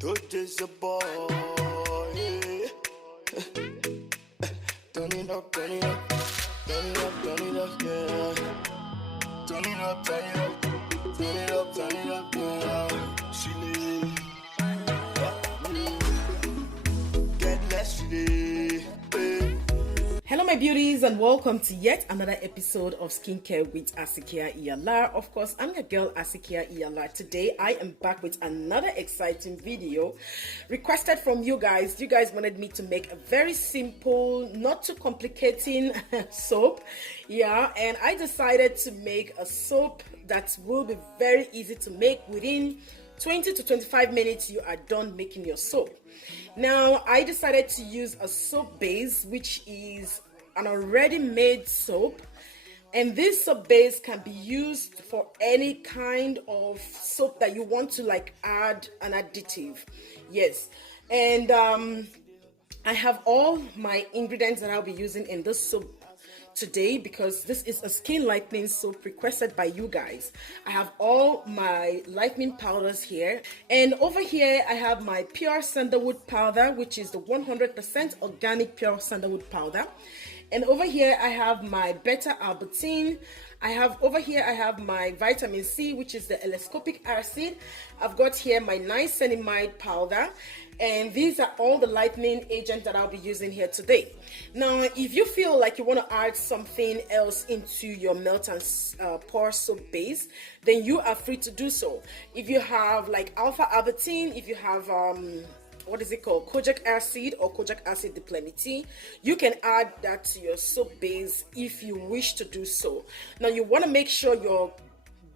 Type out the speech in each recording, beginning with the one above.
That is a boy. Turn it up, turn it up, turn it up, turn it up, yeah. Turn it up, turn it up, turn it up, turn it up, yeah. She live, get less today. Hello my beauties and welcome to yet another episode of Skincare with Asikia Iyalla. Of course, I'm your girl Asikia Iyalla. Today I am back with another exciting video requested from you guys. You guys wanted me to make a very simple, not too complicating soap. Yeah, and I decided to make a soap that will be very easy to make. Within 20 to 25 minutes you are done making your soap. Now I decided to use a soap base, which is an already made soap, and this soap base can be used for any kind of soap that you want to add an additive. Yes, and I have all my ingredients that I'll be using in this soap today because this is a skin lightening soap requested by you guys. I have all my lightening powders here, and over here I have my pure sandalwood powder, which is the 100% organic pure sandalwood powder. And over here I have my beta Arbutin. I have my vitamin C, which is the telescopic acid. I've got here my niacinamide powder, and these are all the lightening agents that I'll be using here today. Now, if you feel like you want to add something else into your melt and pour soap base, then you are free to do so. If you have like alpha arbutin, if you have kojic acid or kojic acid diplenity, you can add that to your soap base if you wish to do so. Now you want to make sure you're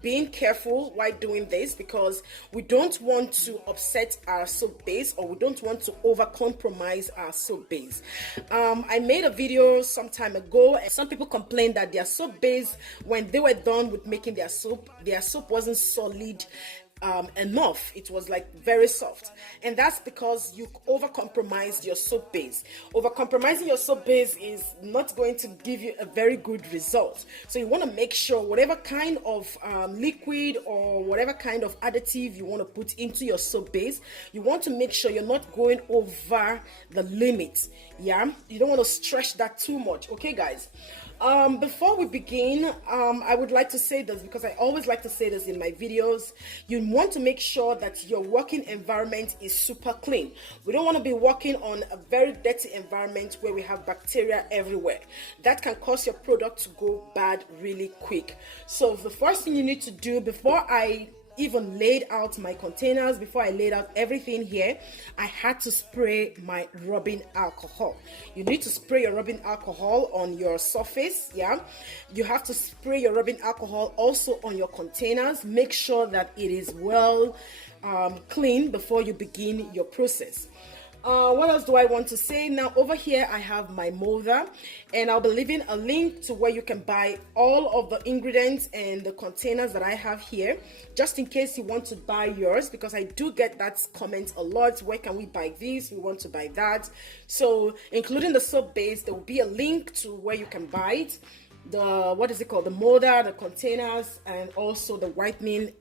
being careful while doing this because we don't want to upset our soap base, or we don't want to over compromise our soap base. I made a video some time ago and some people complained that their soap base, when they were done with making their soap wasn't solid enough. It was like very soft, and that's because you over compromised your soap base. Over compromising your soap base is not going to give you a very good result. So you want to make sure whatever kind of liquid or whatever kind of additive you want to put into your soap base, you want to make sure you're not going over the limit. Yeah, you don't want to stretch that too much. Okay guys, before we begin, I would like to say this because I always like to say this in my videos. You want to make sure that your working environment is super clean. We don't want to be working on a very dirty environment where we have bacteria everywhere. That can cause your product to go bad really quick. So the first thing you need to do before I even laid out my containers, before I laid out everything here, I had to spray my rubbing alcohol. You need to spray your rubbing alcohol on your surface. Yeah, you have to spray your rubbing alcohol also on your containers. Make sure that it is well clean before you begin your process. What else do I want to say? Now over here I have my molder, and I'll be leaving a link to where you can buy all of the ingredients and the containers that I have here, just in case you want to buy yours, because I do get that comment a lot. Where can we buy this? We want to buy that. So including the soap base, there will be a link to where you can buy it, the molder, the containers, and also the whitening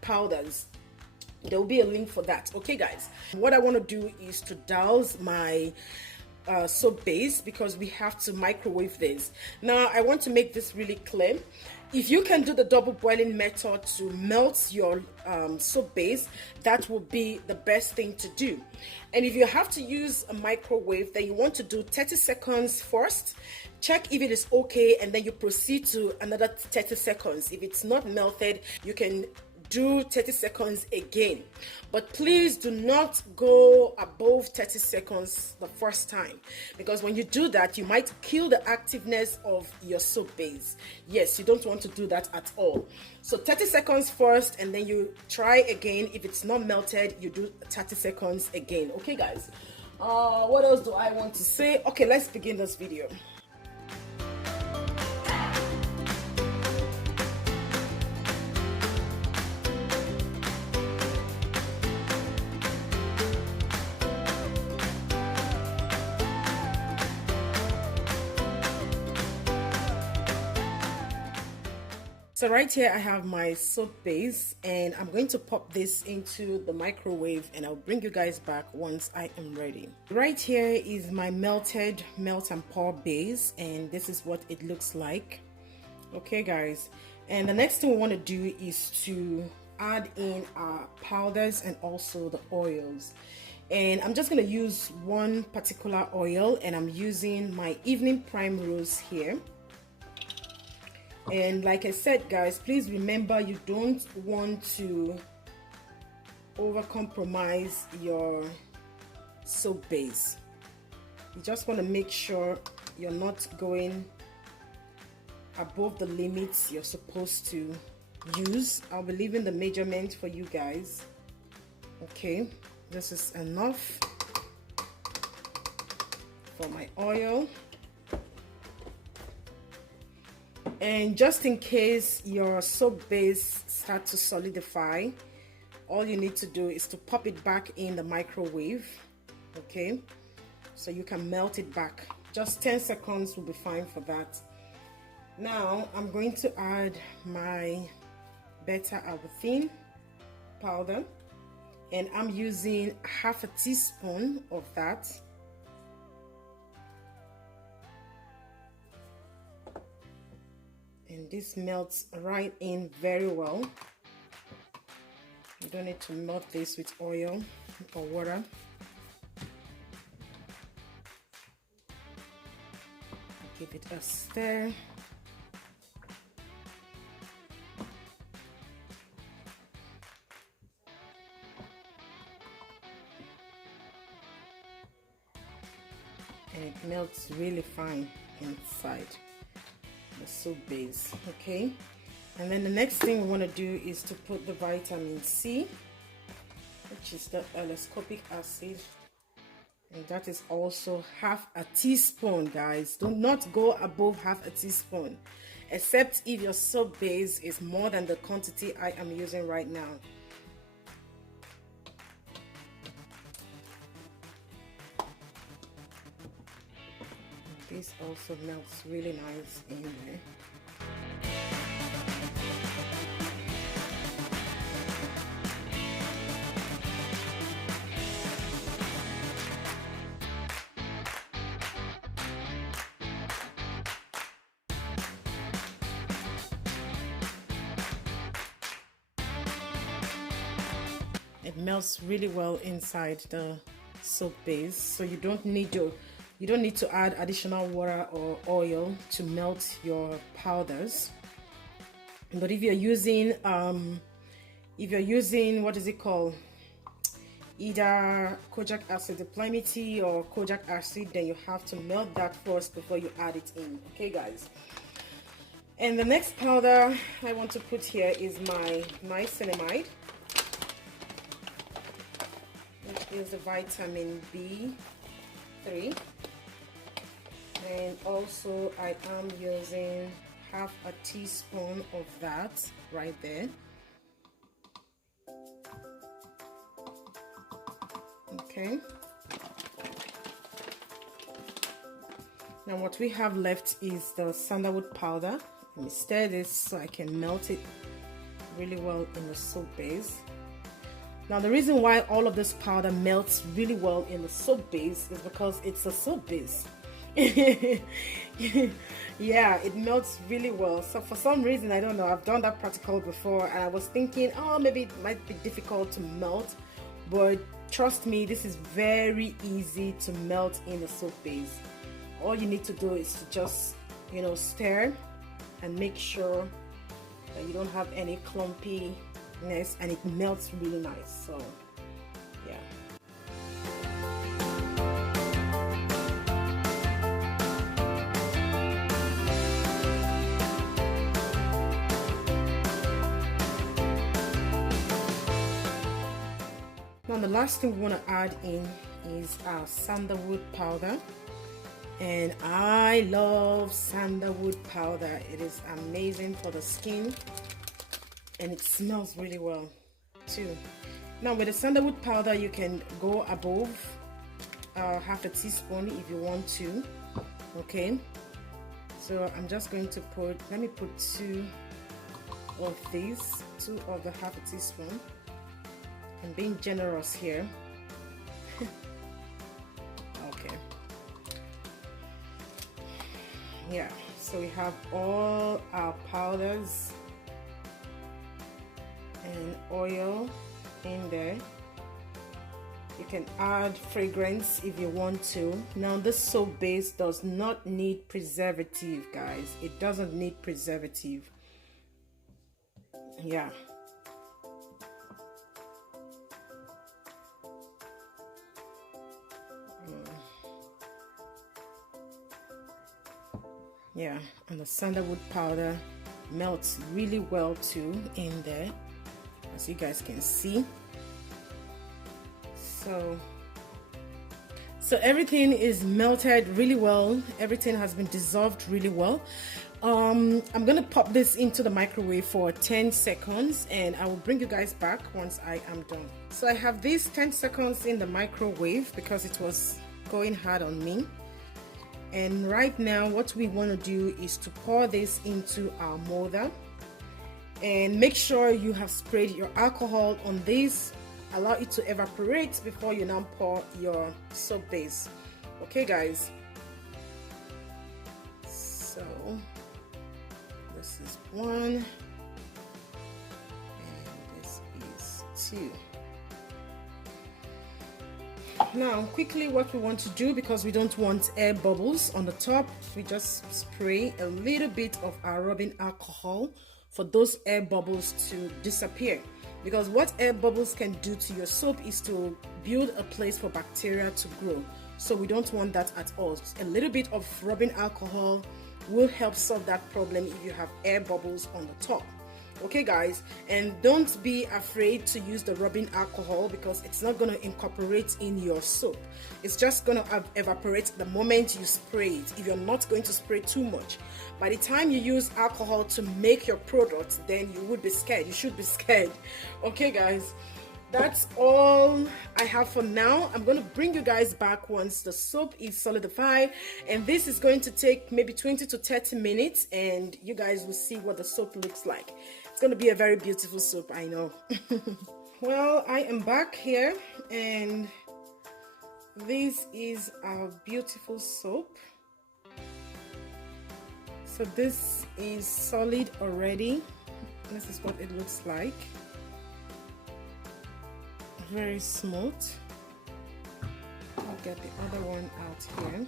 powders. There will be a link for that. Okay guys, what I want to do is to douse my soap base because we have to microwave this. Now I want to make this really clear. If you can do the double boiling method to melt your soap base, that will be the best thing to do. And if you have to use a microwave, then you want to do 30 seconds first. Check if it is okay, and then you proceed to another 30 seconds. If it's not melted, you can do 30 seconds again, but please do not go above 30 seconds the first time, because when you do that you might kill the activeness of your soap base. Yes, you don't want to do that at all. So 30 seconds first, and then you try again. If it's not melted, you do 30 seconds again. Okay guys, what else do I want to say? Okay, let's begin this video. So right here I have my soap base, and I'm going to pop this into the microwave, and I'll bring you guys back once I am ready. Right here is my melted melt and pour base, and this is what it looks like. Okay guys, and the next thing we want to do is to add in our powders and also the oils. And I'm just going to use one particular oil, and I'm using my Evening Primrose here. And like I said guys, please remember you don't want to over compromise your soap base. You just want to make sure you're not going above the limits you're supposed to use. I'll be leaving the measurement for you guys. Okay, this is enough for my oil. And just in case your soap base starts to solidify, all you need to do is to pop it back in the microwave. Okay, so you can melt it back. Just 10 seconds will be fine for that. Now I'm going to add my beta Arbutin powder, and I'm using half a teaspoon of that. And this melts right in very well. You don't need to melt this with oil or water. Give it a stir. And it melts really fine inside the soap base. Okay, and then the next thing we want to do is to put the vitamin C, which is the L-ascorbic acid, and that is also half a teaspoon guys. Do not go above half a teaspoon, except if your soap base is more than the quantity I am using right now. This also melts really nice in there. It melts really well inside the soap base, so you don't need to add additional water or oil to melt your powders. But if you're using what is it called, either kojic acid diplomacy or kojic acid, then you have to melt that first before you add it in. Okay guys, and the next powder I want to put here is my niacinamide, which is the vitamin B3. And also I am using half a teaspoon of that right there. Okay, now what we have left is the sandalwood powder. Let me stir this so I can melt it really well in the soap base. Now the reason why all of this powder melts really well in the soap base is because it's a soap base. Yeah, it melts really well. So for some reason, I don't know, I've done that practical before, and I was thinking, oh, maybe it might be difficult to melt, but trust me, this is very easy to melt in a soap base. All you need to do is to just, you know, stir and make sure that you don't have any clumpiness, and it melts really nice. So yeah. Now the last thing we want to add in is our sandalwood powder, and I love sandalwood powder. It is amazing for the skin, and it smells really well too. Now with the sandalwood powder, you can go above half a teaspoon if you want to. Okay, so I'm just going to put, let me put 2 of this, 2 of the half a teaspoon. I'm being generous here. Okay. Yeah, so we have all our powders and oil in there. You can add fragrance if you want to. Now this soap base does not need preservative, guys. It doesn't need preservative. Yeah. Yeah, and the sandalwood powder melts really well too in there, as you guys can see. So everything is melted really well. Everything has been dissolved really well. I'm gonna pop this into the microwave for 10 seconds and I will bring you guys back once I am done. So I have these 10 seconds in the microwave because it was going hard on me. And right now what we want to do is to pour this into our molder, and make sure you have sprayed your alcohol on this. Allow it to evaporate before you now pour your soap base. Okay guys, so this is 1 and this is 2. Now quickly, what we want to do, because we don't want air bubbles on the top, we just spray a little bit of our rubbing alcohol for those air bubbles to disappear. Because what air bubbles can do to your soap is to build a place for bacteria to grow. So we don't want that at all. A little bit of rubbing alcohol will help solve that problem if you have air bubbles on the top. Okay guys, and don't be afraid to use the rubbing alcohol because it's not going to incorporate in your soap. It's just going to evaporate the moment you spray it, if you're not going to spray too much. By the time you use alcohol to make your product, then you would be scared. You should be scared. Okay guys, that's all I have for now. I'm going to bring you guys back once the soap is solidified, and this is going to take maybe 20 to 30 minutes, and you guys will see what the soap looks like. It's going to be a very beautiful soap, I know. Well, I am back here, and this is our beautiful soap. So this is solid already. This is what it looks like. Very smooth. I'll get the other one out here.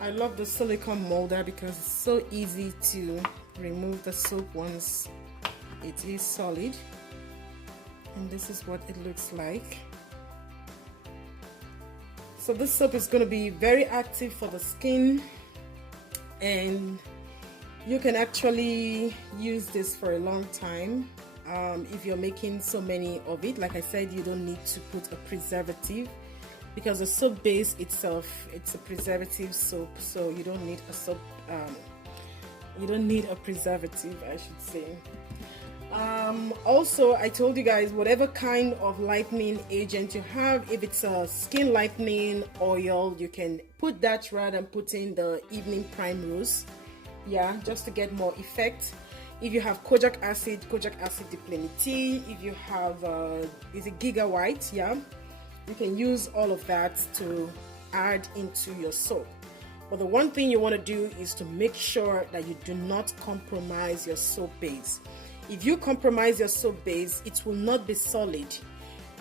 I love the silicone molder because it's so easy to remove the soap once it is solid. And this is what it looks like. So this soap is going to be very active for the skin, and you can actually use this for a long time. If you're making so many of it, like I said, you don't need to put a preservative because the soap base itself, it's a preservative soap, so you don't need a soap. You don't need a preservative, I should say. Also, I told you guys, whatever kind of lightening agent you have, if it's a skin lightening oil, you can put that rather than putting the evening primrose. Yeah, just to get more effect. If you have kojic acid de plenty. If you have is it Giga White, yeah, you can use all of that to add into your soap. But the one thing you want to do is to make sure that you do not compromise your soap base. If you compromise your soap base, it will not be solid.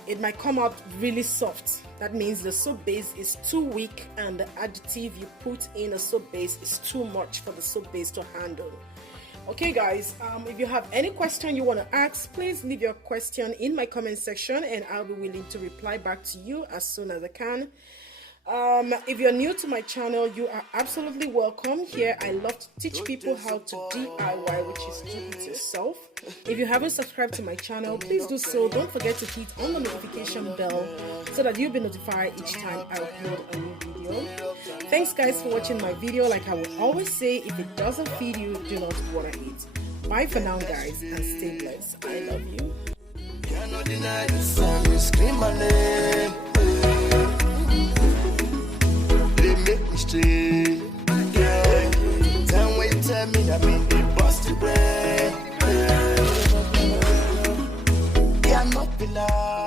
It might come out really soft. That means the soap base is too weak and the additive you put in a soap base is too much for the soap base to handle. Okay guys, if you have any question you want to ask, please leave your question in my comment section and I'll be willing to reply back to you as soon as I can. If you're new to my channel, you are absolutely welcome. Here I love to teach people how to DIY, which is do it yourself. If you haven't subscribed to my channel, please do so. Don't forget to hit on the notification bell so that you'll be notified each time I upload a new video. Thanks guys for watching my video. Like I will always say, if it doesn't feed you, do not water it. Bye for now guys, and stay blessed. I love you. Cannot deny the song, you scream my name. They make me stay. Yeah. Time wait, time I mean, they bust the brain. Yeah, I'm not pillar.